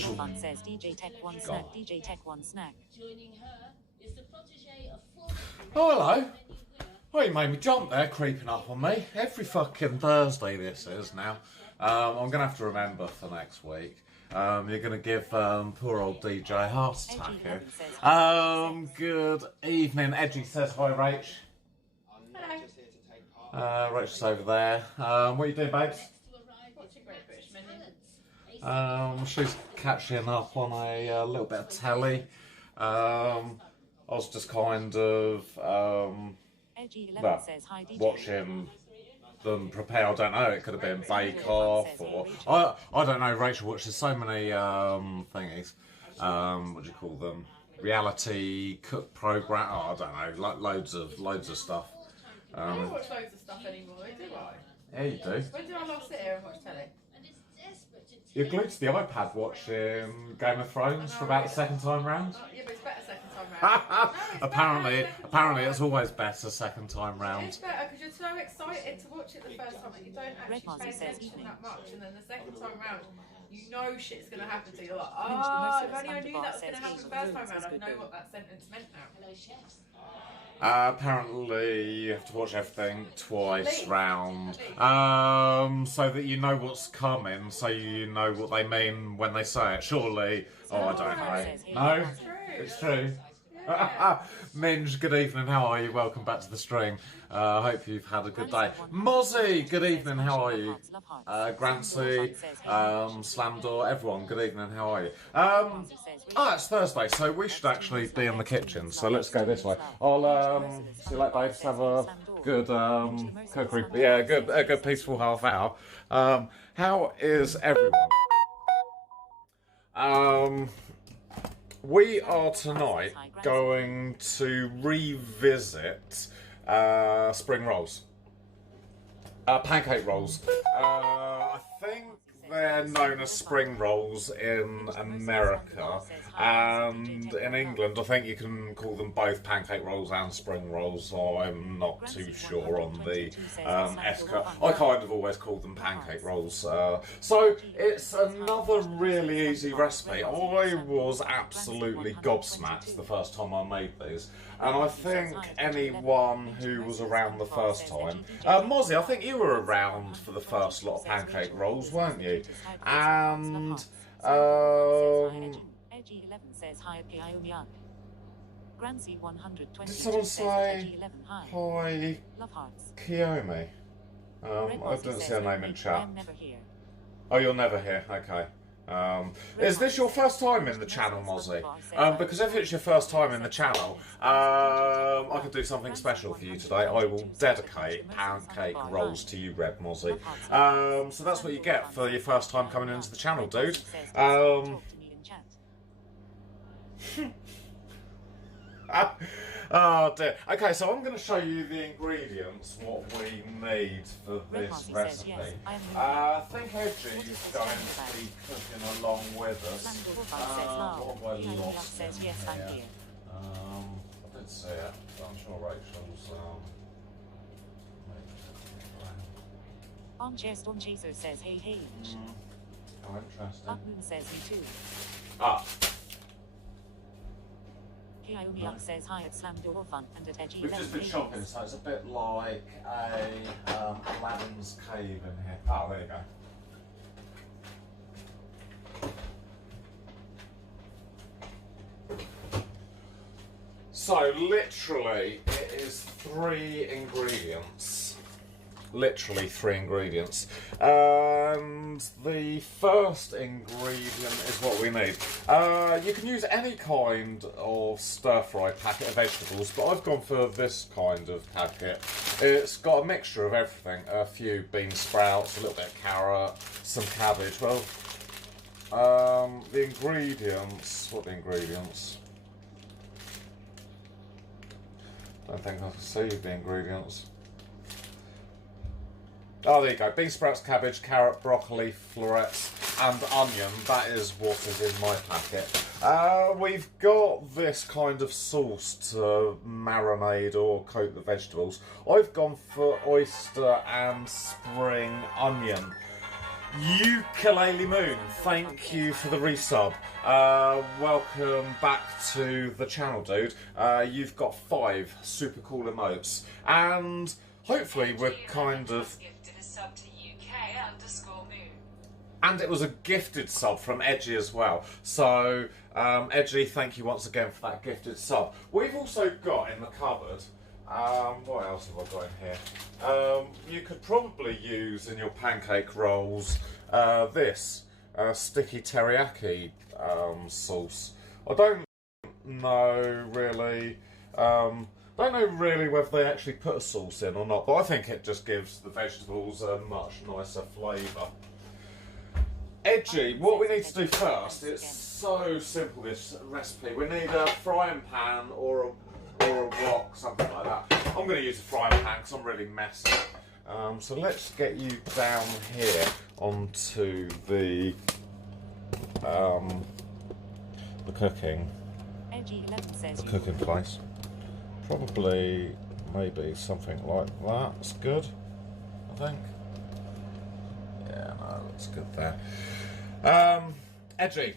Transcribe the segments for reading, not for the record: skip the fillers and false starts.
Slam says DJ Tech One Snack. DJ Tech One Snack. Oh, hello. Well, you made me jump there, creeping up on me. Every fucking Thursday this is now. I'm going to have to remember for next week. You're going to give poor old DJ a heart attack here. Good evening. Edgy says hi, Rach. Hello. Rachel's over there. What are you doing, babes? Watching Great British Minutes. She's catching up on a little bit of telly. I was just kind of watching them prepare. I don't know. It could have been Bake Off, or I don't know. Rachel watches so many thingies. What do you call them? Reality cook program. Oh, I don't know. Loads of stuff. I don't watch loads of stuff anymore, do I? Yeah, you do. When do I last sit here and watch telly? You're glued to the iPad watching Game of Thrones for about the second time round. Yeah, but it's better second time round. apparently it's always better second time round. It's better because you're so excited to watch it the first time that you don't actually pay attention that much, and then the second time round, you know shit's going to happen to you. You're like, oh, if only I knew that was going to happen first time round, I'd know what that sentence meant now. Apparently you have to watch everything twice round, so that you know what's coming, so you know what they mean when they say it. Surely, I don't know. No, it's true. Minge, good evening, how are you? Welcome back to the stream. I hope you've had a good day. Mozzie, good evening, how are you? Grancy, Slamdor, everyone, good evening, how are you? It's Thursday, so we should actually be in the kitchen, so let's go this way. I'll see you later, babes, have a good cookery, a good peaceful half hour. How is everyone? We are tonight going to revisit spring rolls. Pancake rolls. I think they're known as spring rolls in America, and in England I think you can call them both pancake rolls and spring rolls. I'm not too sure on the etiquette. I kind of always call them pancake rolls. So it's another really easy recipe. I was absolutely gobsmacked the first time I made these, and I think anyone who was around the first time, Mozzie, I think you were around for the first lot of pancake rolls, weren't you? And did someone say hi, Kiyomi? I didn't see her name in chat. Oh, you're never here. Okay. Is this your first time in the channel, Mozzie? Because if it's your first time in the channel, I could do something special for you today. I will dedicate pancake rolls to you, Red Mozzie. So that's what you get for your first time coming into the channel, dude. Oh dear. Okay, so I'm going to show you the ingredients, what we need for this recipe. I think Edgy's going to be cooking along with us. What have I lost in here? I did see it, but I'm sure Rachel's... Armchair Storm Chaser says hey hey. How interesting. Moon says me too. Kiyomi says hi at Slamdor Fun and at Edgy. We've just been shopping, so it's a bit like a Aladdin's cave in here. Oh, there you go. So literally, it is 3 ingredients. Literally 3 ingredients. And the first ingredient is what we need. You can use any kind of stir-fry packet of vegetables, but I've gone for this kind of packet. It's got a mixture of everything. A few bean sprouts, a little bit of carrot, some cabbage. Well, the ingredients... What are the ingredients? Don't think I can see the ingredients. Oh, there you go. Bean sprouts, cabbage, carrot, broccoli, florets, and onion. That is what is in my packet. We've got this kind of sauce to marinate or coat the vegetables. I've gone for oyster and spring onion. Ukulele Moon, thank you for the resub. Welcome back to the channel, dude. You've got 5 super cool emotes, and hopefully we're kind of... And it was a gifted sub from Edgy as well. So, Edgy, thank you once again for that gifted sub. We've also got in the cupboard, what else have I got in here? You could probably use in your pancake rolls this sticky teriyaki sauce. I don't know really. Don't know really whether they actually put a sauce in or not, but I think it just gives the vegetables a much nicer flavour. Edgy, what we need to do first, it's so simple this recipe. We need a frying pan or a wok, something like that. I'm going to use a frying pan because I'm really messy. So let's get you down here onto the cooking place. Probably, maybe something like that. That's good, I think. Yeah, no, that's good there. Edgy,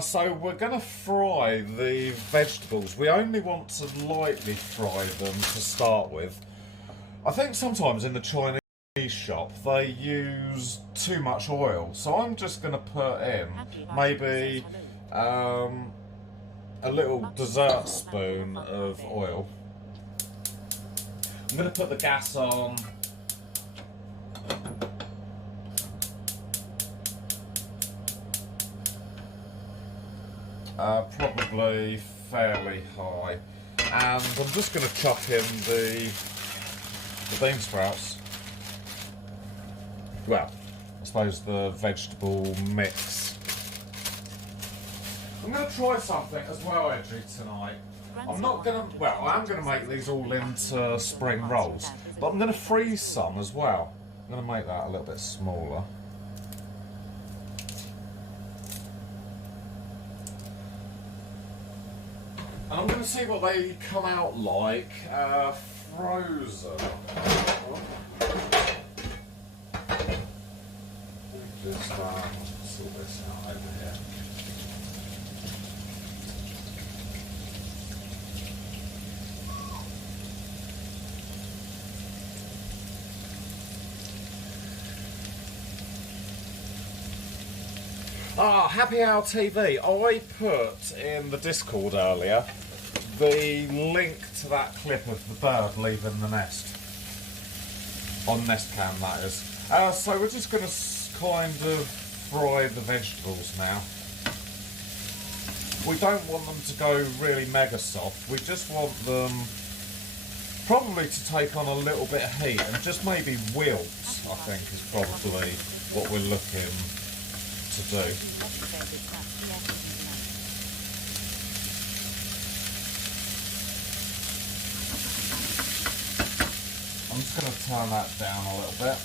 so we're going to fry the vegetables. We only want to lightly fry them to start with. I think sometimes in the Chinese shop they use too much oil, so I'm just going to put in maybe a little dessert spoon of oil. I'm going to put the gas on. Probably fairly high, and I'm just going to chuck in the bean sprouts. Well, I suppose the vegetable mix. I'm going to try something as well, Edgy, tonight. I'm not going to, well, I am going to make these all into spring rolls, but I'm going to freeze some as well. I'm going to make that a little bit smaller. And I'm going to see what they come out like frozen. Just sort this out over here. Ah, Happy Hour TV. I put in the Discord earlier the link to that clip of the bird leaving the nest. On Nest Cam, that is. So we're just going to kind of fry the vegetables now. We don't want them to go really mega soft. We just want them probably to take on a little bit of heat and just maybe wilt, I think, is probably what we're looking to do. I'm just going to turn that down a little bit.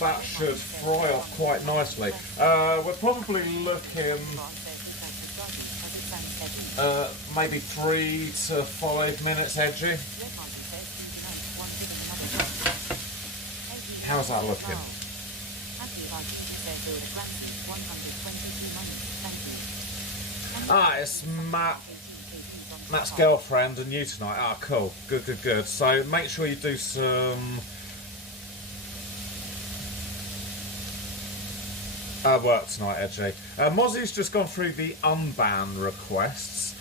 That should fry off quite nicely. We're probably looking maybe 3 to 5 minutes, Edgy. How's that looking? Ah, it's Matt's girlfriend and you tonight. Ah, cool. Good, good, good. So make sure you do some work tonight, Edgy. Mozzie's just gone through the unban requests.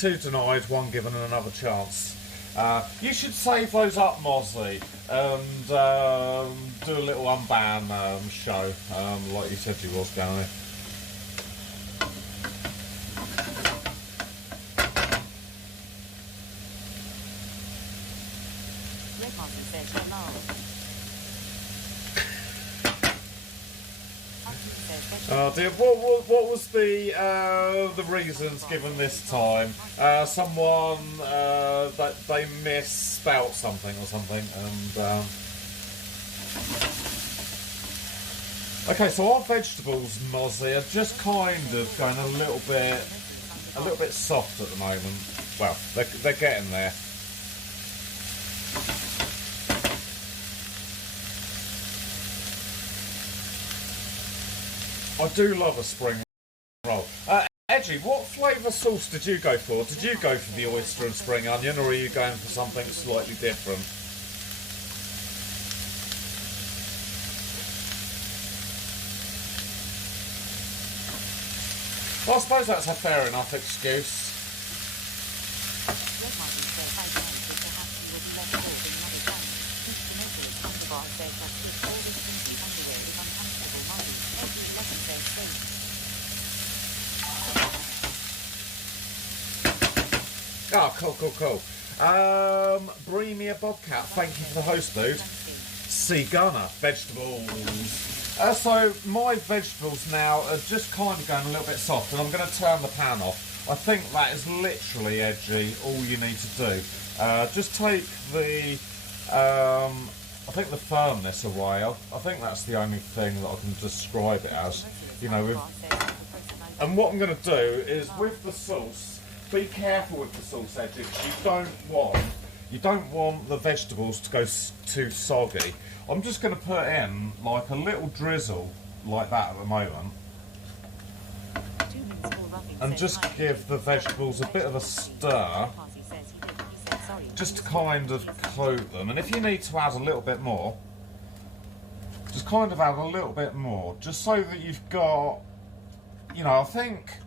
2 denied, 1 given and another chance. You should save those up, Mozzie, and do a little unban show, like you said you was going to. Oh dear, what was the reasons given this time? Someone that they misspelt something or something, and okay, so our vegetables, Mozzie, are just kind of going a little bit soft at the moment. Well, they're getting there. I do love a spring roll. Edgy, what flavour sauce did you go for? Did you go for the oyster and spring onion, or are you going for something slightly different? Well, I suppose that's a fair enough excuse. Oh, cool. Breemia Bobcat, thank you for the host, dude. Sea Gunner, vegetables. So my vegetables now are just kind of going a little bit soft, and I'm going to turn the pan off. I think that is literally, Edgy, all you need to do. Just take the, I think the firmness away. I think that's the only thing that I can describe it as. You know, and what I'm going to do is with the sauce. Be careful with the sauce, Edgy, because you don't want the vegetables to go too soggy. I'm just going to put in like a little drizzle like that at the moment, and just give the vegetables a bit of a stir, just to kind of coat them. And if you need to add a little bit more, just kind of add a little bit more, just so that you've got, you know, I think.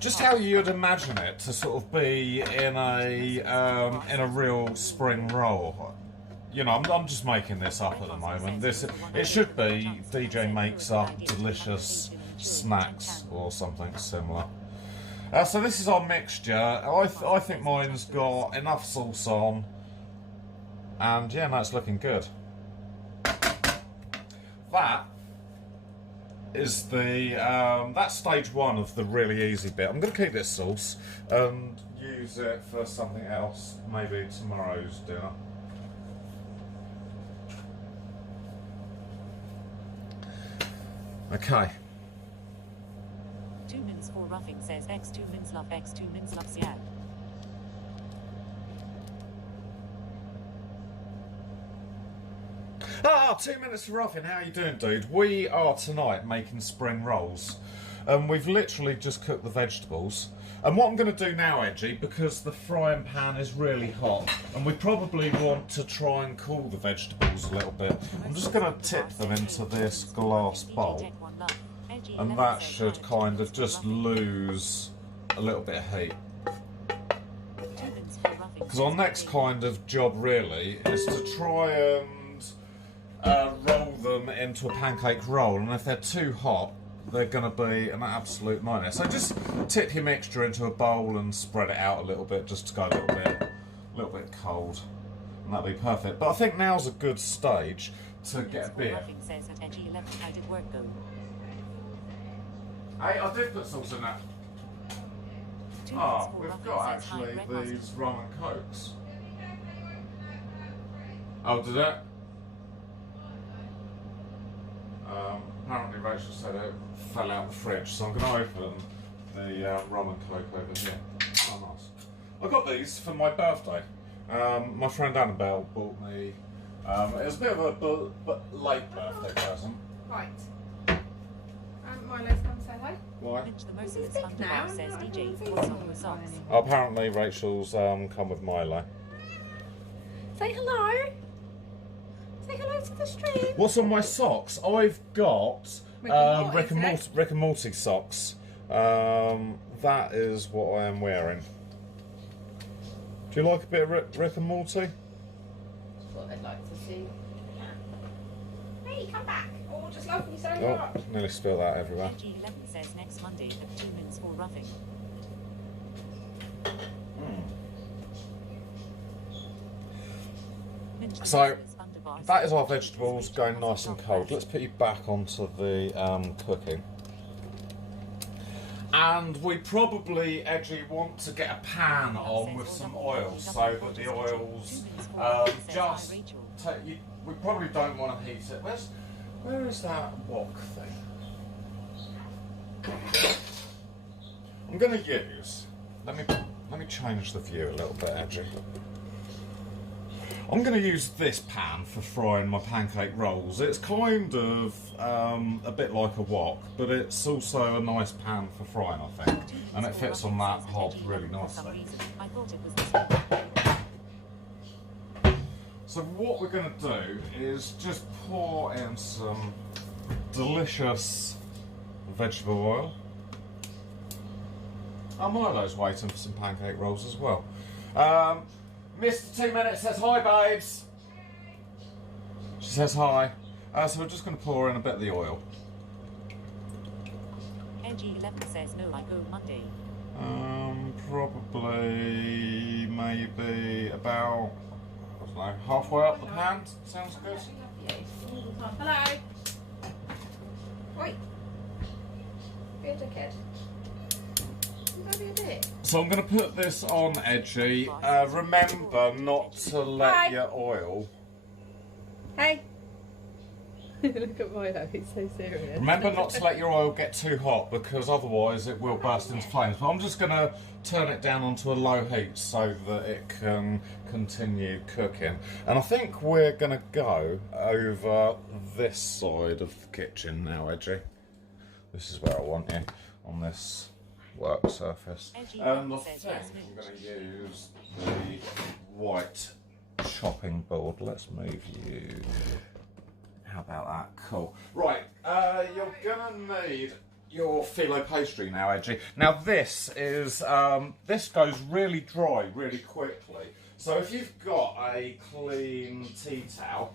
Just how you'd imagine it to sort of be in a real spring roll. You know, I'm just making this up at the moment. It should be DJ makes up delicious snacks or something similar. So this is our mixture. I think mine's got enough sauce on, and yeah, no, it's looking good. That is the that's stage one of the really easy bit. I'm going to keep this sauce and use it for something else, maybe tomorrow's dinner. Okay. 2 mins for roughing says X2 mins love X2 mins loves yeah. Ah, 2 minutes for roughing. How are you doing, dude? We are tonight making spring rolls. We've literally just cooked the vegetables. And what I'm going to do now, Edgy, because the frying pan is really hot, and we probably want to try and cool the vegetables a little bit, I'm just going to tip them into this glass bowl. And that should kind of just lose a little bit of heat. Because our next kind of job really is to try and roll them into a pancake roll, and if they're too hot, they're going to be an absolute nightmare. So just tip your mixture into a bowl and spread it out a little bit, just to go a little bit cold, and that'll be perfect. But I think now's a good stage to get a beer. Hey, I did put sauce in that. Ah, we've got actually these rum and cokes. Oh, did it? Apparently Rachel said it fell out the fridge, so I'm going to open the rum and coke over here. Oh, nice. I got these for my birthday. My friend Annabelle bought me. It was a bit of a late birthday present. Right. Milo's come say hi. Why? Now? Apparently Rachel's come with Milo. Say hello. Say hello to the stream. What's on my socks? I've got Rick and Morty socks. That is what I am wearing. Do you like a bit of Rick and Morty? That's what they'd like to see. Hey, come back. Oh, just love you so much. Nearly spilled that everywhere. G11 says next Monday at 2 mins for roughing. So that is our vegetables going nice and cold. Let's put you back onto the cooking. And we probably actually want to get a pan on with some oil, so that the oils just we probably don't want to heat it. Where is that wok thing? I'm going to use. Let me change the view a little bit, Edgy. I'm going to use this pan for frying my pancake rolls. It's kind of a bit like a wok, but it's also a nice pan for frying, I think. And it fits on that hob really nicely. So what we're going to do is just pour in some delicious vegetable oil. Oh, Milo's waiting for some pancake rolls as well. Mr. 2 Minutes says hi, babes. She says hi. So we're just going to pour in a bit of the oil. NG11 says no, I go Monday. Probably maybe about, I don't know, halfway up the pan. Sounds good. Hello. Wait. Be a dickhead. So I'm going to put this on, Edgy. Remember not to let your oil... Hey! Look at Milo, he's so serious. Remember not to let your oil get too hot, because otherwise it will burst into flames. But I'm just going to turn it down onto a low heat so that it can continue cooking. And I think we're going to go over this side of the kitchen now, Edgy. This is where I want you, on this work surface. And I think I'm going to use the white chopping board. Let's move you. How about that? Cool. Right, you're going to need your phyllo pastry now, Edgy. Now this is, this goes really dry really quickly. So if you've got a clean tea towel,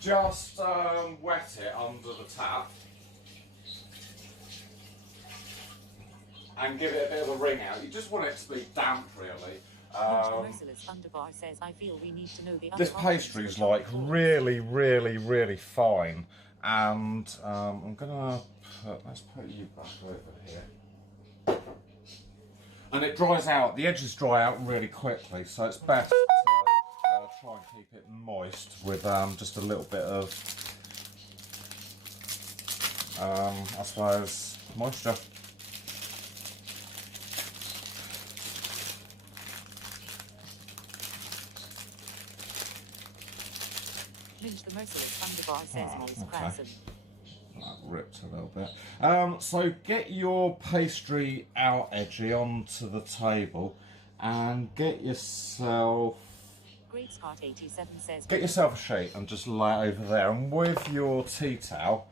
just wet it under the tap. And give it a bit of a wring out. You just want it to be damp, really. This pastry is like really, really, really fine, and I'm gonna let's put you back over here. And it dries out. The edges dry out really quickly, so it's best to try and keep it moist with just a little bit of, I suppose, moisture. The Merciless Thunderbar says okay. That ripped a little bit. So get your pastry out, Edgy, onto the table, and get yourself. Get yourself a sheet and just lay it over there. And with your tea towel,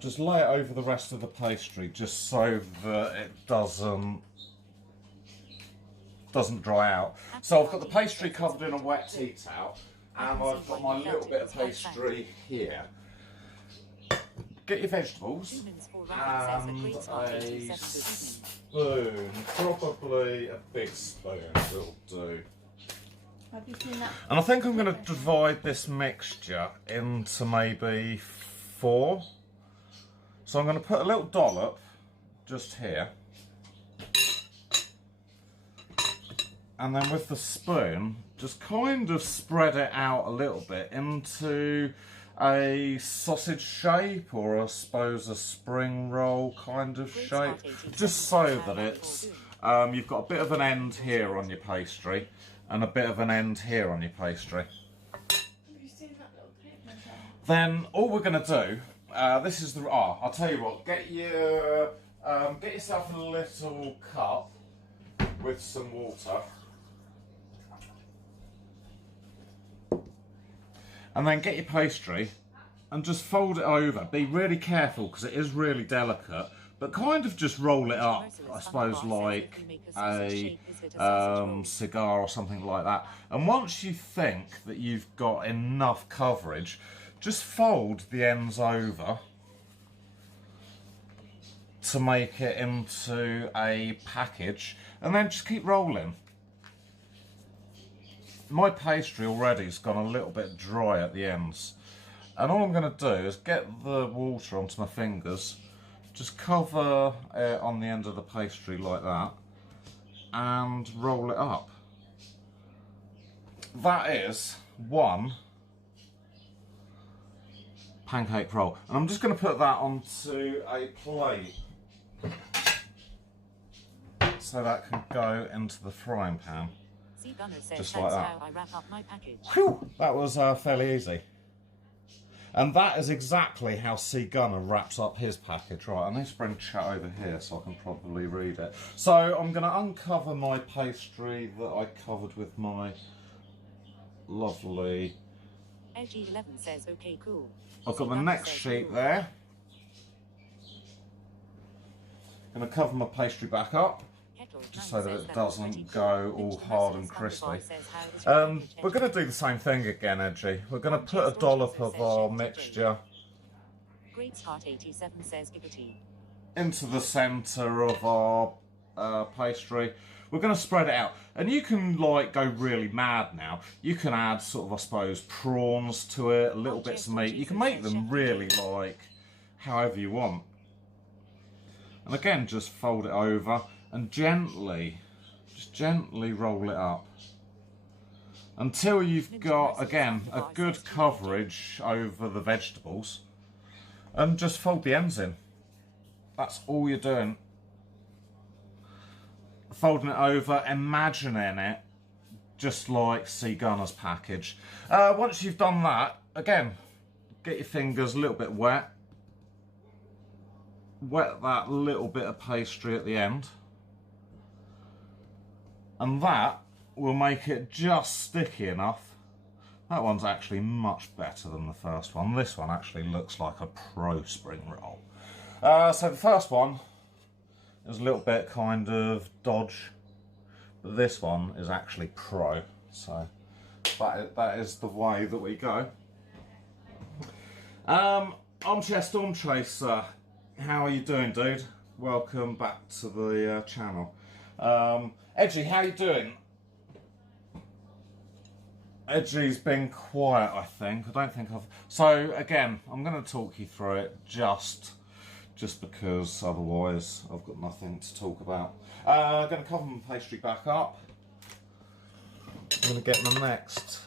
just lay it over the rest of the pastry, just so that it doesn't dry out. So I've got the pastry covered in a wet tea towel. And I've got my little bit of pastry here. Get your vegetables and a spoon, probably a big spoon will do. Have you seen that? And I think I'm going to divide this mixture into maybe 4. So I'm going to put a little dollop just here. And then with the spoon, just kind of spread it out a little bit into a sausage shape, or I suppose a spring roll kind of shape, just so that it's, you've got a bit of an end here on your pastry and a bit of an end here on your pastry. Then all we're going to do, this is the, I'll tell you what, get yourself a little cup with some water. And then get your pastry and just fold it over. Be really careful because it is really delicate, but kind of just roll it up, I suppose, like a cigar or something like that. And once you think that you've got enough coverage, just fold the ends over to make it into a package, and then just keep rolling. My pastry already has gone a little bit dry at the ends, and all I'm going to do is get the water onto my fingers, just cover it on the end of the pastry like that, and roll it up. That is one pancake roll, and I'm just going to put that onto a plate so that can go into the frying pan. C Gunner says Just that's like that. how I wrap up my package. Whew, that was fairly easy. And that is exactly how C Gunner wraps up his package. Right, I need to bring chat over here so I can probably read it. So I'm going to uncover my pastry that I covered with my lovely... LG11 says, okay, cool. I've got the next sheet there. Going to cover my pastry back up, just so that it doesn't go all hard and crispy. We're going to do the same thing again, Edgy. We're going to put a dollop of our mixture Heart87 says giggity. into the centre of our pastry. We're going to spread it out. And you can, like, go really mad now. You can add, sort of, I suppose, prawns to it, little bits of meat. You can make them really, like, however you want. And again, just fold it over and gently, just gently roll it up until you've got, again, a good coverage over the vegetables, and just fold the ends in. That's all you're doing. Folding it over, imagining it just like C Gunner's package. Once you've done that, again, get your fingers a little bit wet. Wet that little bit of pastry at the end, and that will make it just sticky enough. That one's actually much better than the first one. This one actually looks like a pro spring roll. So the first one is a little bit kind of dodge, but this one is actually pro. So that is the way that we go. Armchair Storm Chaser. How are you doing, dude? Welcome back to the channel. Edgy, how you doing? Edgy's been quiet, I think. I don't think I've... So, again, I'm going to talk you through it just because otherwise I've got nothing to talk about. I'm going to cover my pastry back up. I'm going to get the next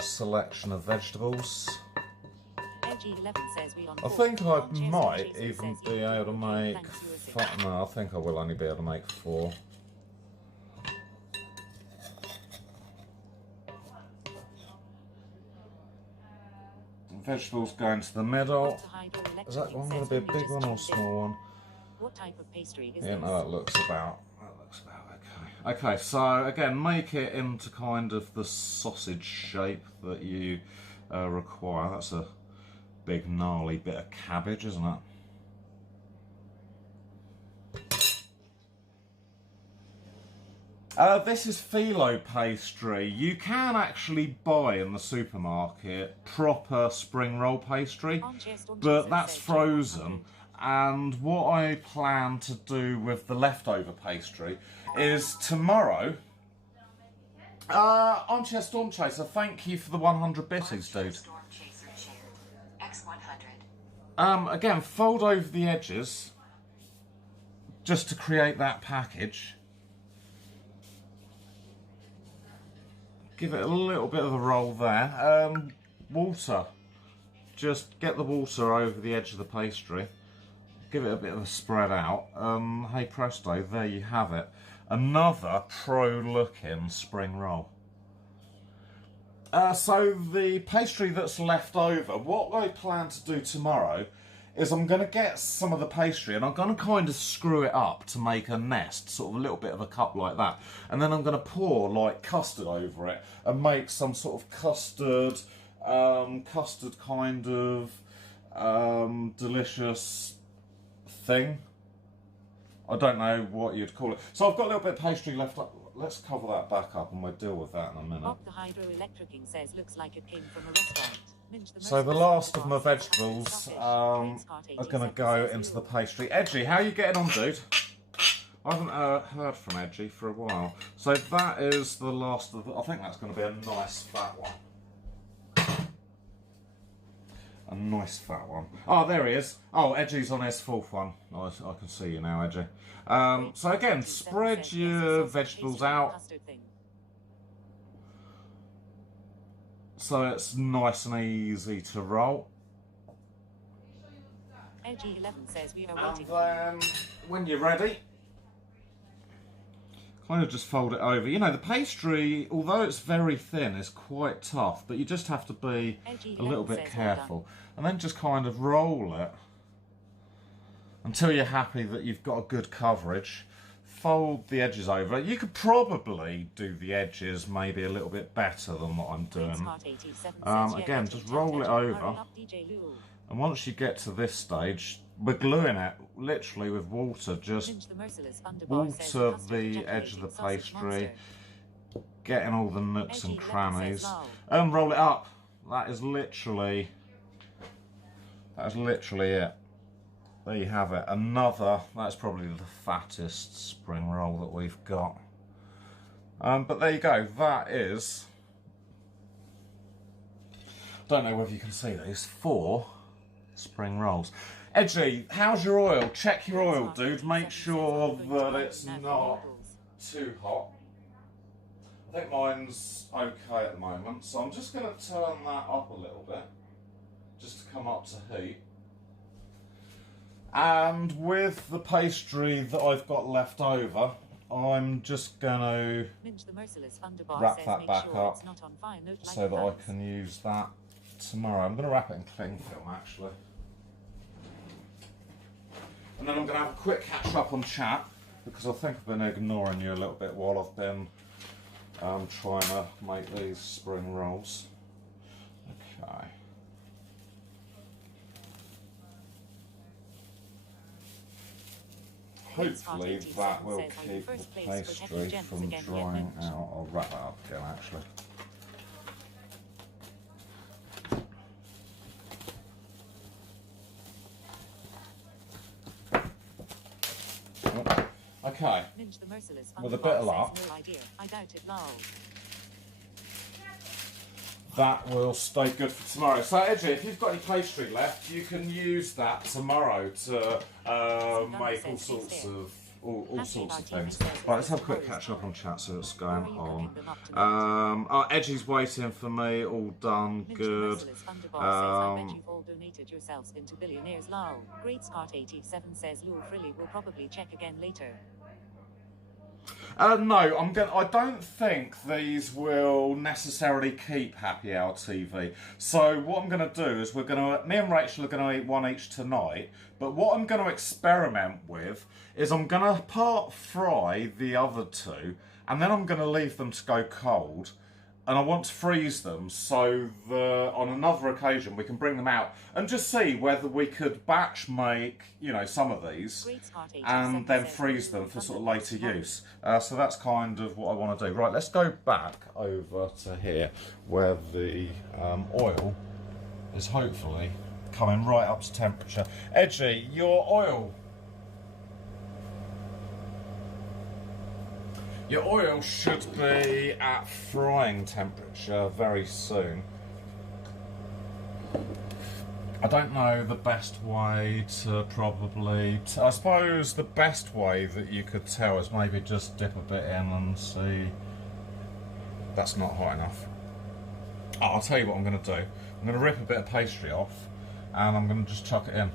selection of vegetables. I think I might even be able to make... No, I think I will only be able to make 4. Vegetables going to the middle. Is that one going to be a big one or a small one? What type of pastry is yeah, this? no, that looks about okay. Okay, so again, make it into kind of the sausage shape that you require. That's a big gnarly bit of cabbage, isn't it? This is phyllo pastry. You can actually buy in the supermarket proper spring roll pastry, but that's frozen. And what I plan to do with the leftover pastry is tomorrow... Armchair Storm Chaser, thank you for the 100 bitties, dude. Again, fold over the edges just to create that package. Give it a little bit of a roll there. Water. Just get the water over the edge of the pastry. Give it a bit of a spread out. Hey presto, there you have it. Another pro-looking spring roll. So the pastry that's left over, what I plan to do tomorrow is I'm going to get some of the pastry and I'm going to kind of screw it up to make a nest, sort of a little bit of a cup like that. And then I'm going to pour like custard over it and make some sort of custard kind of delicious thing. I don't know what you'd call it. So I've got a little bit of pastry left up. Let's cover that back up and we'll deal with that in a minute. Bob the hydroelectric says looks like it came from a restaurant. So the last of my vegetables are going to go into the pastry. Edgy, how are you getting on, dude? I haven't heard from Edgy for a while. So that is the last of... I think that's going to be a nice fat one. A nice fat one. Oh, there he is. Oh, Edgy's on his 4th one. I can see you now, Edgy. So again, spread your vegetables out. So it's nice and easy to roll. LG11 says we are And waiting. then, when you're ready, kind of just fold it over. You know, the pastry, although it's very thin, is quite tough, but you just have to be a little bit careful. And then just kind of roll it until you're happy that you've got a good coverage. Fold the edges over. You could probably do the edges maybe a little bit better than what I'm doing. Again, just roll it over. And once you get to this stage, we're gluing it literally with water. Just water the edge of the pastry, getting all the nooks and crannies, and roll it up. That is literally it. There you have it. Another, that's probably the fattest spring roll that we've got. But there you go. That is, don't know whether you can see these, 4 spring rolls. Edgy, how's your oil? Check your oil, dude. Make sure that it's not too hot. I think mine's okay at the moment, so I'm just going to turn that up a little bit, just to come up to heat. And with the pastry that I've got left over, I'm just going to wrap that back up so that I can use that tomorrow. I'm going to wrap it in cling film actually. And then I'm going to have a quick catch up on chat, because I think I've been ignoring you a little bit while I've been trying to make these spring rolls. Okay. Hopefully that will keep the pastry from drying out. I'll wrap that up again actually. Okay, with a bit of luck, that will stay good for tomorrow. So Edgy, if you've got any pastry left, you can use that tomorrow to make all sorts of things. Right, let's have a quick catch up on chat, see what's going on. Edgy's waiting for me, all done, good. Donated yourselves into billionaires. Lol. Great Scott 87 says Lou Frilly will probably check again later. No, I don't think these will necessarily keep Happy Hour TV. So what I'm going to do is me and Rachel are going to eat one each tonight. But what I'm going to experiment with is I'm going to part fry the other 2, and then I'm going to leave them to go cold. And I want to freeze them so that on another occasion we can bring them out and just see whether we could batch make, you know, some of these and then freeze them for sort of later use. So that's kind of what I want to do. Right, let's go back over to here where the oil is hopefully coming right up to temperature. Edgy, your oil. Your oil should be at frying temperature very soon. I don't know the best way to probably... I suppose the best way that you could tell is maybe just dip a bit in and see... That's not hot enough. Oh, I'll tell you what I'm going to do. I'm going to rip a bit of pastry off and I'm going to just chuck it in.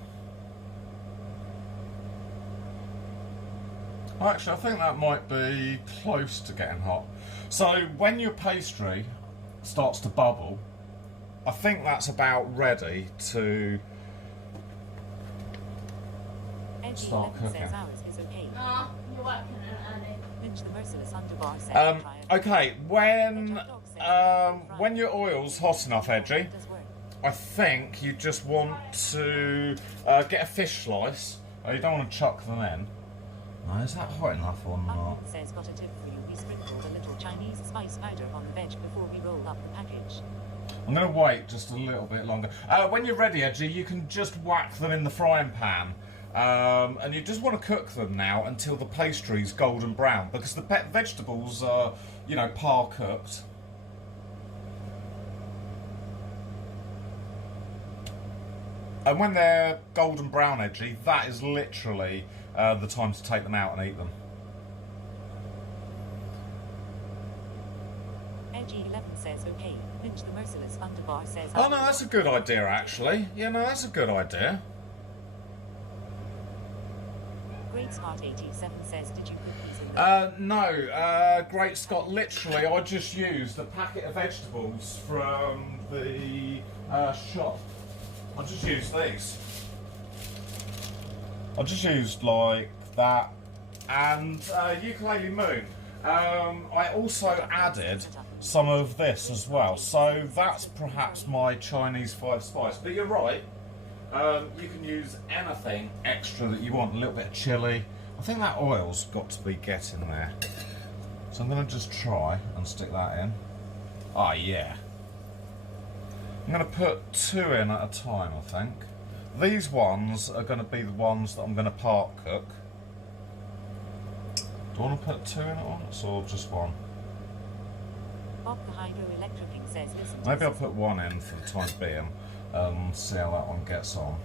Actually, I think that might be close to getting hot. So when your pastry starts to bubble, I think that's about ready to start cooking. Okay, when your oil's hot enough, Edgy, I think you just want to get a fish slice. You don't want to chuck them in. No, is that hot enough or not? Says got a tip for you. We sprinkled a little Chinese spice powder on the veg before we roll up the package. I'm going to wait just a little bit longer. When you're ready, Edgy, you can just whack them in the frying pan. And you just want to cook them now until the pastry's golden brown, because the vegetables are, you know, par cooked. And when they're golden brown, Edgy, that is literally the time to take them out and eat them. Edgy 11 says okay. Lynch the Merciless Underbar says... Oh no, that's a good idea actually. Yeah, no, that's a good idea. Great Scott 87 says, did you put these in the... No, Great Scott, literally, I just used a packet of vegetables from the shop. I just used these. I just used like that. And Ukulele Moon. I also added some of this as well. So that's perhaps my Chinese 5 spice. But you're right. You can use anything extra that you want. A little bit of chilli. I think that oil's got to be getting there. So I'm going to just try and stick that in. Ah, yeah. I'm going to put 2 in at a time, I think. These ones are going to be the ones that I'm going to part cook. Do I want to put 2 in at once or just 1? Bob the hydroelectric says, listen. Maybe I'll put 1 in for the time being. See how that one gets on.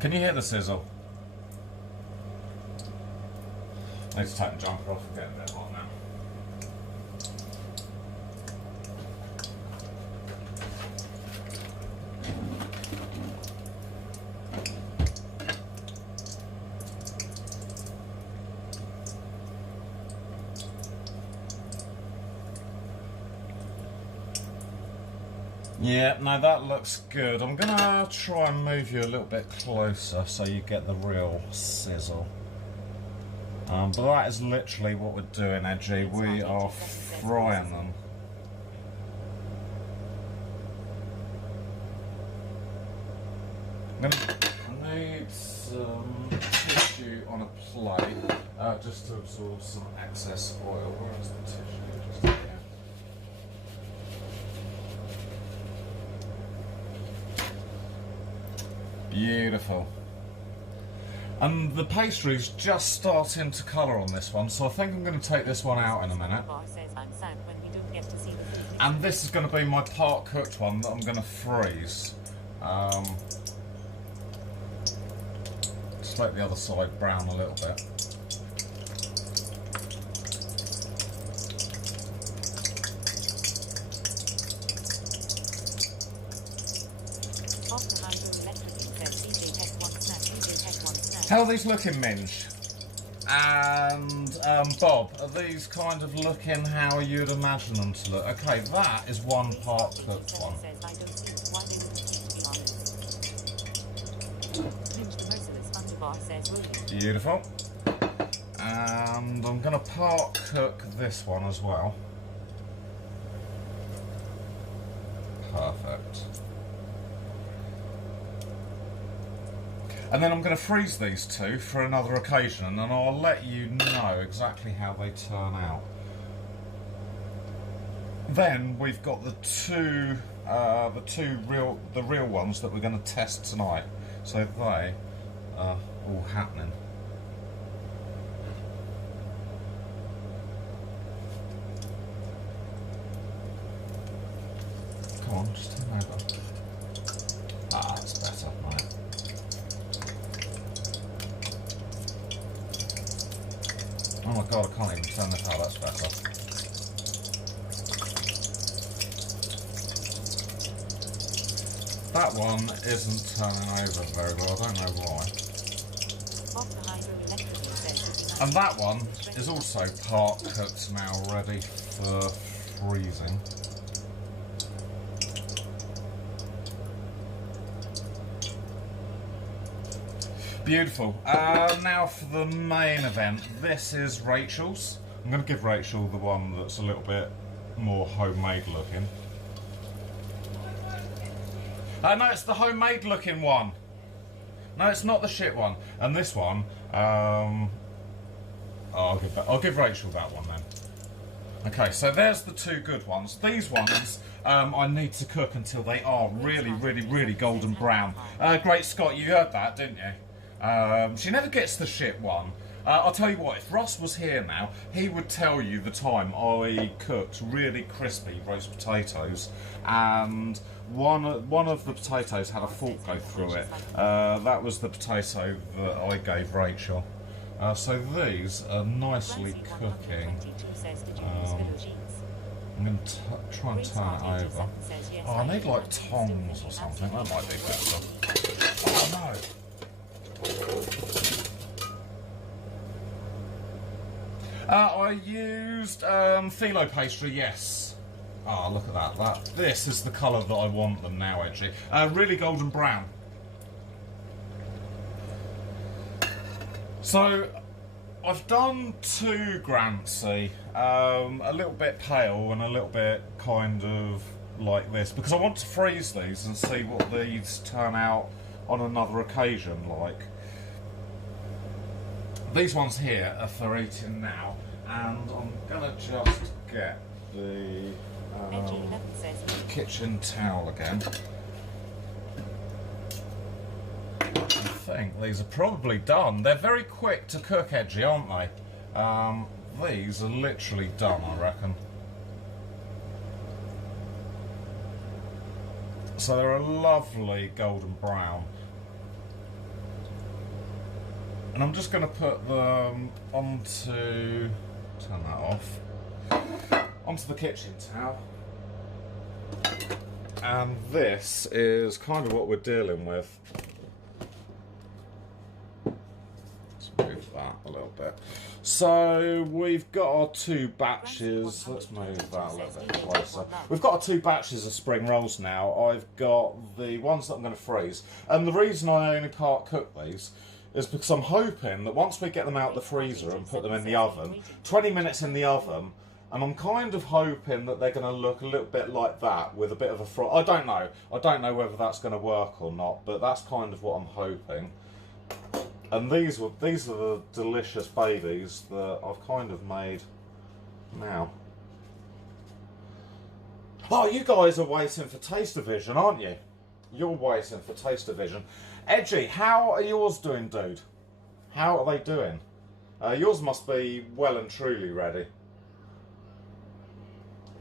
Can you hear the sizzle? I need to take the jumper off and get a bit hot now. Yeah, no, that looks good. I'm gonna try and move you a little bit closer so you get the real sizzle. But that is literally what we're doing, Edgy. We are frying them. I need some tissue on a plate just to absorb some excess oil. Where is the tissue? Just here. Beautiful. And the pastry's just starting to colour on this one, so I think I'm going to take this one out in a minute. And this is going to be my part cooked one that I'm going to freeze. Just let the other side brown a little bit. How are these looking, Minge? And Bob, are these kind of looking how you'd imagine them to look? Okay, that is one part cooked one. Beautiful. And I'm going to part cook this one as well. Perfect. And then I'm going to freeze these 2 for another occasion, and then I'll let you know exactly how they turn out. Then we've got the real ones that we're going to test tonight. So they are all happening. Come on, just turn over. Ah, that's better, right. Oh my god, I can't even turn this out, that's better. That one isn't turning over very well, I don't know why. And that one is also part cooked now, ready for freezing. Beautiful. Now for the main event. This is Rachel's. I'm going to give Rachel the one that's a little bit more homemade looking. No, it's the homemade looking one. No, it's not the shit one. And this one, I'll give Rachel that one then. Okay, so there's the 2 good ones. These ones I need to cook until they are really, really, really golden brown. Great Scott, you heard that, didn't you? She never gets the shit one. I'll tell you what, if Ross was here now, he would tell you the time I cooked really crispy roast potatoes, and one of the potatoes had a fork go through it. That was the potato that I gave Rachel. So these are nicely cooking. I'm going to try and turn it over. Oh, I need like tongs or something. That might be better. Oh no! I used phyllo pastry, yes. Oh, look at that. This is the colour that I want them now, edgy. Really golden brown. So, I've done two Grancy, a little bit pale and a little bit kind of like this, because I want to freeze these and see what these turn out on another occasion like. These ones here are for eating now, and I'm gonna just get the kitchen towel again. I think these are probably done. They're very quick to cook, Edgy, aren't they? These are literally done, I reckon. So they're a lovely golden brown. And I'm just going to put them onto, turn that off, onto the kitchen towel. And this is kind of what we're dealing with. Let's move that a little bit. So we've got our two batches. Let's move that a little bit closer. We've got our two batches of spring rolls now. I've got the ones that I'm going to freeze. And the reason I only part cook these is because I'm hoping that once we get them out the freezer and put them in the oven, 20 minutes in the oven, and I'm kind of hoping that they're going to look a little bit like that with a bit of a fry. I don't know whether that's going to work or not, but that's kind of what I'm hoping. And these are the delicious babies that I've kind of made now. Oh, you guys are waiting for Taste-O-Vision, aren't you? You're waiting for Taste-O-Vision. Edgy, how are yours doing, dude? How are they doing? Yours must be well and truly ready.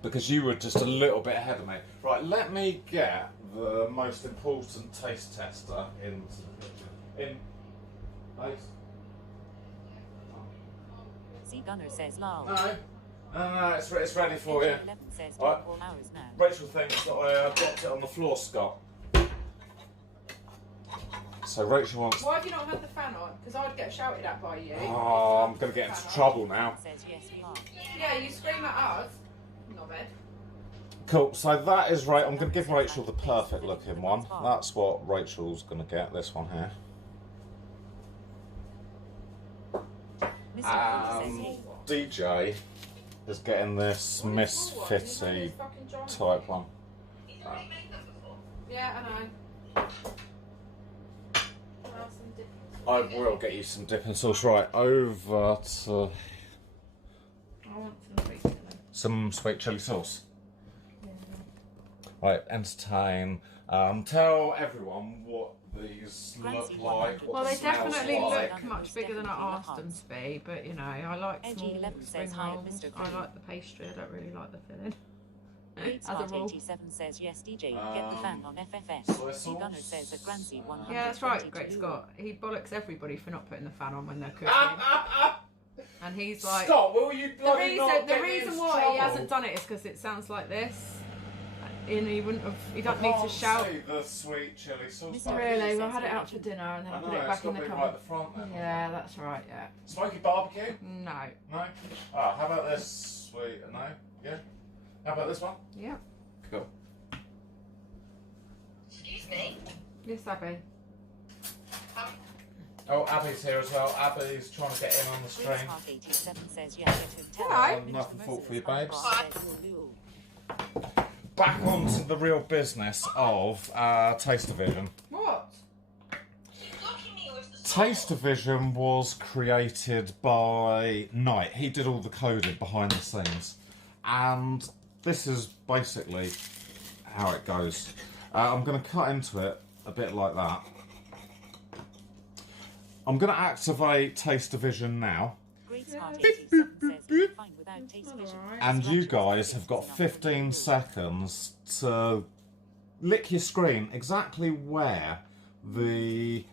Because you were just a little bit ahead of me. Right, let me get the most important taste tester into the kitchen. Nice. C Gunner says lol. No, it's ready for you. Right. Rachel thinks that I dropped it on the floor, Scott. So Rachel wants... Why have you not had the fan on? Because I would get shouted at by you. Oh, I'm going to get into trouble now. Yeah, you scream at us. Not bad. Cool, so that is right. I'm going to give Rachel the perfect looking one. That's what Rachel's going to get, this one here. DJ is getting this misfitty type one. Yeah, I know. I will get you some dipping sauce. Right, over to I want some sweet chili. some sweet chilli sauce. Yeah. Right, entertain. Tell everyone what these look like. Well, they definitely look much bigger than I asked them to be, but you know, I like small spring rolls. I like the pastry. I don't really like the filling. As a rule. 87 says yes, DJ. Get the fan on FFS. C Gunner says a Grancy 100. Yeah, that's right, Great Scott. He bollocks everybody for not putting the fan on when they're cooking. And he's like, Scott, will you bloody not the get reason into why trouble? he hasn't done it is because it sounds like this. And he wouldn't have. He don't need to shout. See the sweet chili sauce. Really, well, I had it out for dinner and then I put it back in the cupboard. Right at the front then. Yeah, that's right. Yeah. Smoky barbecue? No. No. Ah, how about this sweet? No. Yeah. How about this one? Yeah. Cool. Excuse me. Yes, Abby. Oh, Abby's here as well. Abby's trying to get in on the stream. Hello. Nothing fault for you, babes. Back onto the real business of Taste-O-Vision. What? Taste-O-Vision was created by Knight. He did all the coding behind the scenes. And this is basically how it goes. I'm going to cut into it a bit like that. I'm going to activate Taste-O-Vision now. And you guys have got 15 seconds to lick your screen exactly where the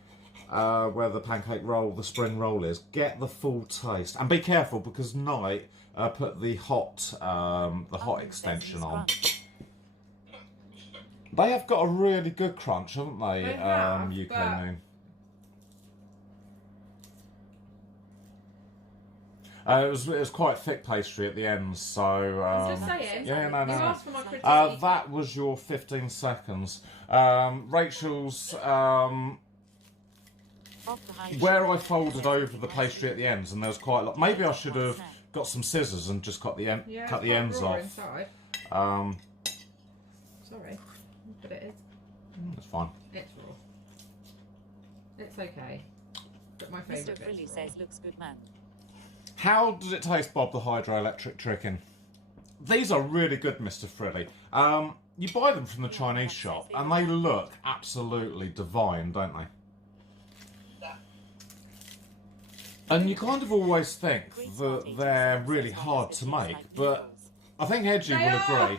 pancake roll, the spring roll is. Get the full taste. And be careful because Knight put the hot extension on. They have got a really good crunch, haven't they? They have, UK but... Moon. It was quite thick pastry at the end, so... I was just saying, yeah, no. you asked for my critique. That was your 15 seconds. Rachel's... where I folded over the pastry at the ends, and there was quite a lot. Maybe I should have got some scissors and just cut the ends off. Inside. Sorry, but it is. It's fine. It's raw. It's okay. But my favourite Mr. Frilly says, looks good, man. How does it taste, Bob, the hydroelectric chicken? These are really good, Mr. Frilly. You buy them from the Chinese shop, and they look absolutely divine, don't they? And you kind of always think that they're really hard to make, but I think Edgy would agree.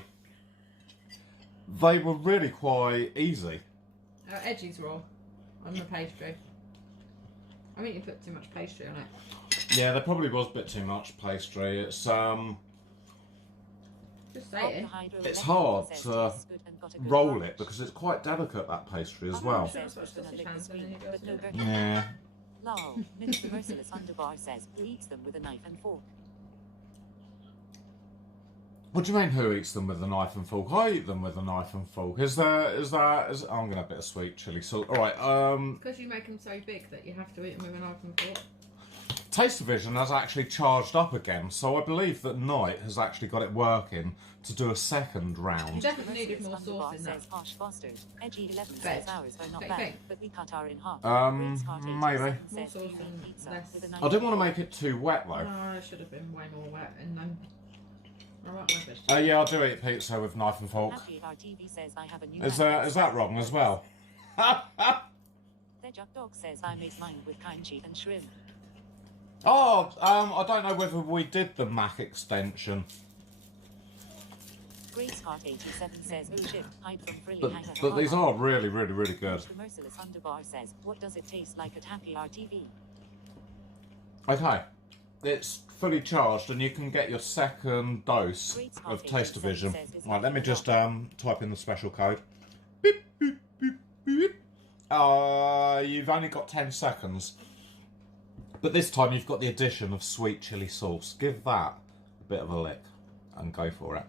They were really quite easy. Edgy's raw on the pastry. I think you put too much pastry on it. Yeah, there probably was a bit too much pastry. It's Just saying. it's hard to roll it because it's quite delicate, that pastry as well. Yeah. Lol, Mr. Merciless Underbar says, who eats them with a knife and fork? What do you mean, who eats them with a knife and fork? I eat them with a knife and fork. I'm gonna have a bit of sweet chilli salt. Alright, because you make them so big that you have to eat them with a knife and fork. Taste-O-Vision has actually charged up again, so I believe that Knight has actually got it working to do a second You round. definitely needed more sauce in that. Edgy 11 says ours were not Don't bad, think. but we cut our in half. Maybe. More sauce and less. I didn't want to make it too wet, though. No, it should have been way more wet. And then, I like my vegetables. Yeah, I do eat pizza with knife and fork. Says, I have a new Is that wrong as well? The Jack Dog says I made mine with kimchi and shrimp. Oh, I don't know whether we did the Mac extension. Grace Heart 87 says, oh shit, hype from Frilly. But these are really, really, really good. The Merciless Underbar says, what does it taste like at Happy RTV? Okay, it's fully charged and you can get your second dose of Taste-O-Vision. Right, let me just type in the special code. Beep, beep, beep, beep. You've only got 10 seconds. But this time you've got the addition of sweet chilli sauce. Give that a bit of a lick and go for it.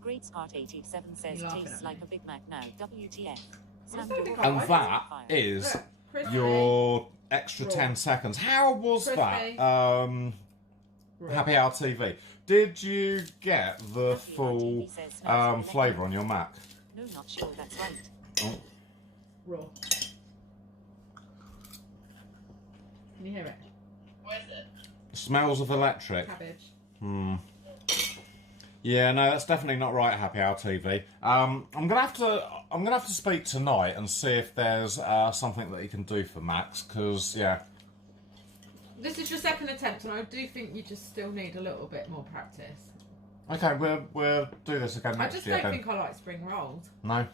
Great Scott 87 says tastes like a Big Mac now. WTF. And that is your extra 10 seconds. How was that? Happy Hour TV. Did you get the full flavour on your Mac? No, not sure that's right. Oh. Raw. Can you hear it? What is it? Smells of electric. Cabbage. Yeah, no, that's definitely not right. Happy Hour TV. I'm gonna have to speak tonight and see if there's something that you can do for Max, because yeah. This is your second attempt, and I do think you just still need a little bit more practice. Okay, we'll do this again next year. I just don't think I like spring rolls. No.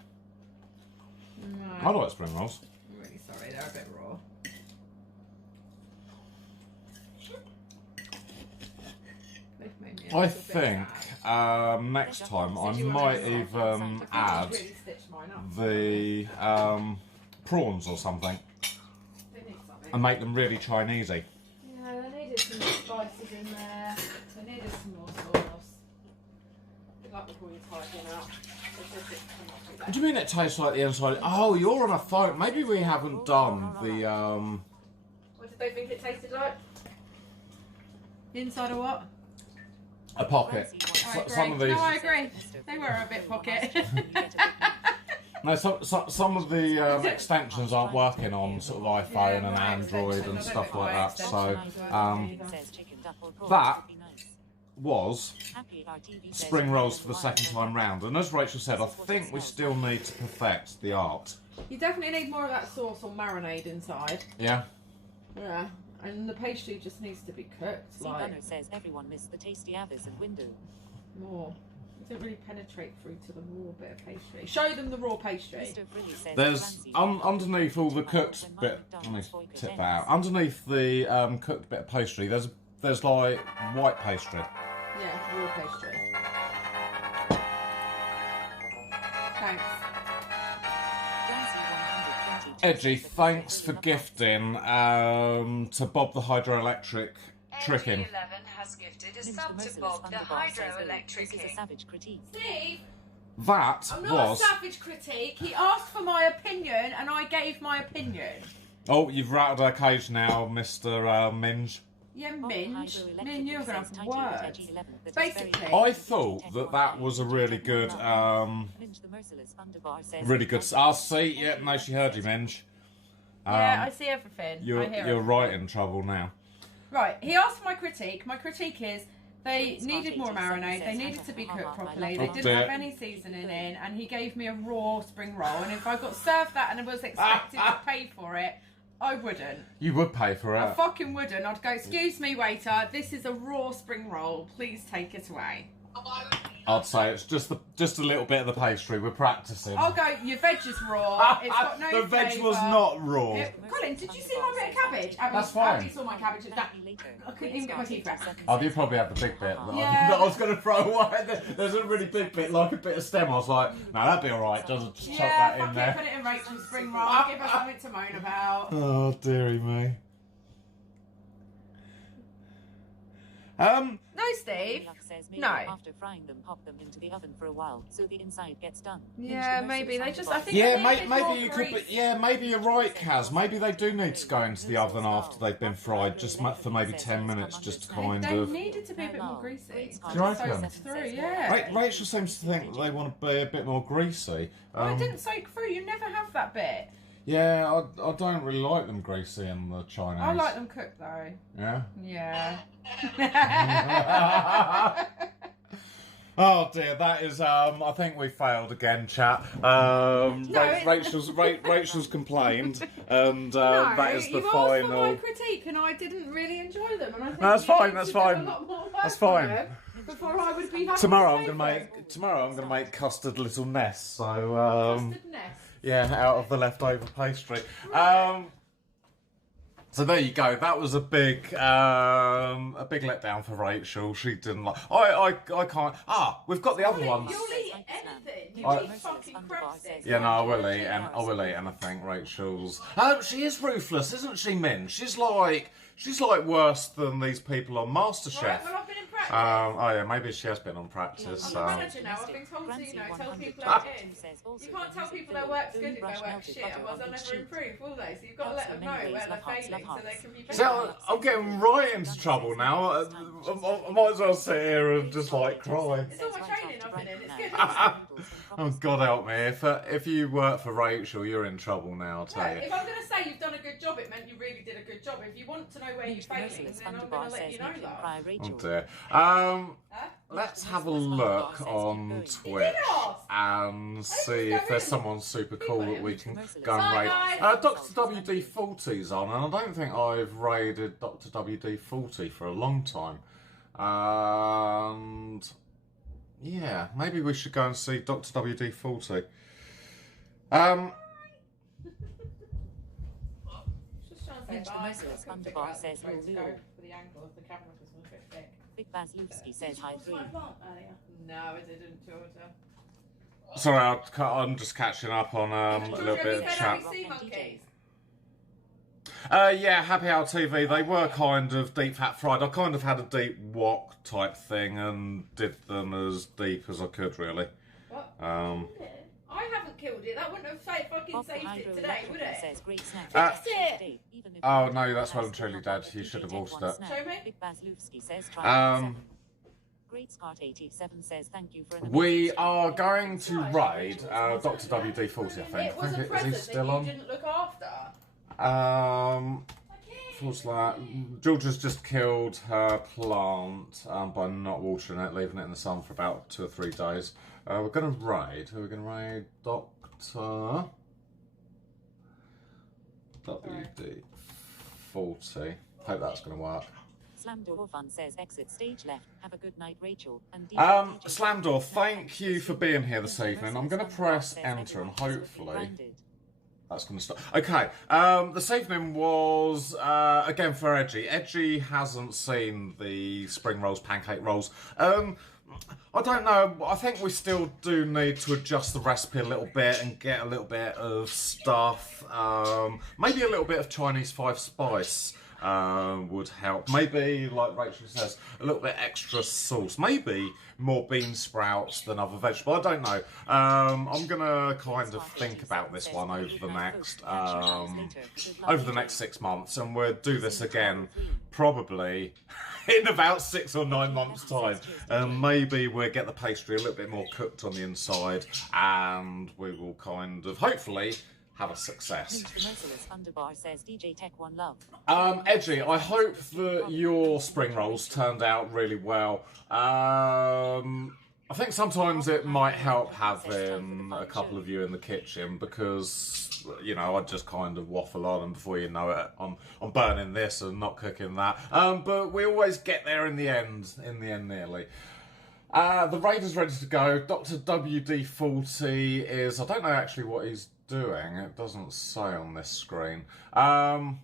No. I like spring rolls. I'm really sorry, they're a bit raw. They've made me a I little bit think sad. next time I might even add Really stitched mine up. the prawns or something They need something. and make them really Chinesey. Yeah, they needed some more spices in there. They needed some more sauce. Like the boys hiding out. What do you mean it tastes like the inside? Oh, you're on a phone. Maybe we haven't done the What did they think it tasted like? Inside of what? a pocket. Some of these. No, I agree. They were a bit pocket. No, some of the extensions aren't working on sort of iPhone and Android and stuff like that. So that was spring rolls for the second time round. And as Rachel said, I think we still need to perfect the art. You definitely need more of that sauce or marinade inside. Yeah. Yeah. And the pastry just needs to be cooked. Like says everyone missed the tasty avers and window. more. It didn't really penetrate through to the raw bit of pastry. Show them the raw pastry. There's underneath all the cooked bit. Let me tip that out. Underneath the cooked bit of pastry, there's like white pastry. Yeah, raw pastry. Thanks. Edgy, thanks for gifting to Bob the Hydroelectric Tricking. 11 has gifted a sub to Bob the Hydroelectric. This is a savage critique. Steve, That I'm not was. a savage critique. He asked for my opinion, and I gave my opinion. Oh, you've rattled our cage now, Mr. Minge. Yeah, Minge. Me and you are going to have words. Basically, I thought that was a really good, really good. I'll see. Yeah, no, she heard you, Minge. yeah, I see everything. I hear You're everything. right in trouble now. Right, he asked for my critique. My critique is they needed more marinade, they needed to be cooked properly, they didn't have any seasoning in, and he gave me a raw spring roll. And if I got served that and I was expected to pay for it, I wouldn't. You would pay for it. I fucking wouldn't. I'd go, excuse me, waiter, this is a raw spring roll. Please take it away. I'd say it's just a little bit of the pastry. We're practicing. I'll go, your veg is raw. It's got no The veg flavour. was not raw. Colin, did you see my bit of cabbage? That's fine. Abby saw my cabbage. I couldn't even get my teeth back. Oh, you probably had the big bit that, Yeah. I was going to throw away. There's a really big bit, like a bit of stem. I was like, no, that'd be alright. Just chuck that in there. Put it in Rachel's spring roll. Give her something to moan about. Oh, dearie me. No, Steve. No. After frying them, pop them into the oven for a while so the inside gets done. Yeah, maybe they just. I think. Yeah, they needed maybe more you could. grease. Yeah, maybe you're right, Kaz. Maybe they do need to go into the oven after they've been fried, just for maybe 10 minutes, just to kind They of. needed to be a bit more greasy. Do you reckon? Soaked through, yeah. Rachel seems to think that they want to be a bit more greasy. Well, it didn't soak through. You never have that bit. Yeah, I don't really like them greasy in the Chinese. I like them cooked though. Yeah. Yeah. Oh dear, that is. I think we failed again, chat. Rachel's complained, and No, that is the you asked final. for my critique, and I didn't really enjoy them. And I think That's you fine, need that's to do a fine. lot more work That's on fine. them Before I would be happy Tomorrow to I'm pay gonna for make custard little nests. So them. Custard nest. yeah, out of the leftover pastry. So there you go. That was a big letdown for Rachel. She didn't like. I can't. We've got the other ones. You'll eat anything. You I- eat fucking crab sticks. Yeah, no, I will eat, and I will eat anything. Rachel's. She is ruthless, isn't she, Min? She's like worse than these people on MasterChef. Right, well, I've been in practice. Oh yeah, maybe she has been on practice. I'm So. a manager now. I've been told to, tell people they're good. You can't tell people their work's good if their work's shit, otherwise they'll never improve, will they? So you've got to let them know where they're failing so they can be better. So I'm getting right into trouble now. I might as well sit here and just like cry. It's all my training I've been in. It's good. Oh God help me! If you work for Rachel, you're in trouble now. I'll tell you. If I'm going to say you've done a good job, it meant you really did a good job. If you want to know where you're failing, then I'm going to let you know that. Oh dear. Let's have a look on Twitch and see if there's someone super cool that we can go and raid. Dr. WD-40's on, and I don't think I've raided Dr. WD-40 for a long time. And yeah, maybe we should go and see Dr. WD-40. Just trying to say bye. I couldn't figure out the way to go for the angle of the camera because it was a bit thick. Big Baslewski says hi 3. No, I didn't, Georgia. Sorry, I'm just catching up on a little bit of chat. Yeah, Happy Hour TV, they were kind of deep fat fried. I kind of had a deep wok type thing and did them as deep as I could, really. What? I haven't killed it. That wouldn't have fucking saved it today, would it? Fix it! Oh no, that's well and truly dead. You should have altered it. Show me. Big Baslewski says try Great Scott 87 says thank you for an We are going to raid Dr. WD-40, I think. It was a Is he present still that on? you didn't look after. What's that? Georgia's just killed her plant by not watering it, leaving it in the sun for about 2 or 3 days. We're going to raid. Who are we going to raid? Dr. WD-40. Hope that's going to work. Slamdoor Fun says exit stage left. Have a good night, Rachel. And Slamdoor, thank you for being here this evening. I'm going to press enter and hopefully that's going to start. Okay, this evening was, again for Edgy. Edgy hasn't seen the spring rolls, pancake rolls. I don't know, I think we still do need to adjust the recipe a little bit and get a little bit of stuff. Maybe a little bit of Chinese 5 spice would help. Maybe, like Rachel says, a little bit extra sauce. Maybe more bean sprouts than other vegetables. I don't know. I'm gonna kind of think about this one over the next 6 months, and we'll do this again probably in about 6 or 9 months' time. Maybe we'll get the pastry a little bit more cooked on the inside, and we will kind of hopefully have a success. Edgy, I hope that your spring rolls turned out really well. I think sometimes it might help having a couple of you in the kitchen because, you know, I just kind of waffle on and before you know it, I'm burning this and not cooking that. But we always get there in the end nearly. The Raider's ready to go. Dr. WD-40 is, I don't know actually what he's doing. It doesn't say on this screen. I'm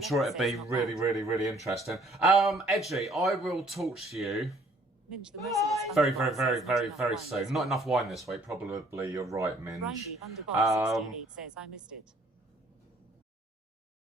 sure it'd be really, really, really interesting. Edgy, I will talk to you very, very, very, very, very soon. Not enough wine this week, probably. You're right, Minge. Says I missed it.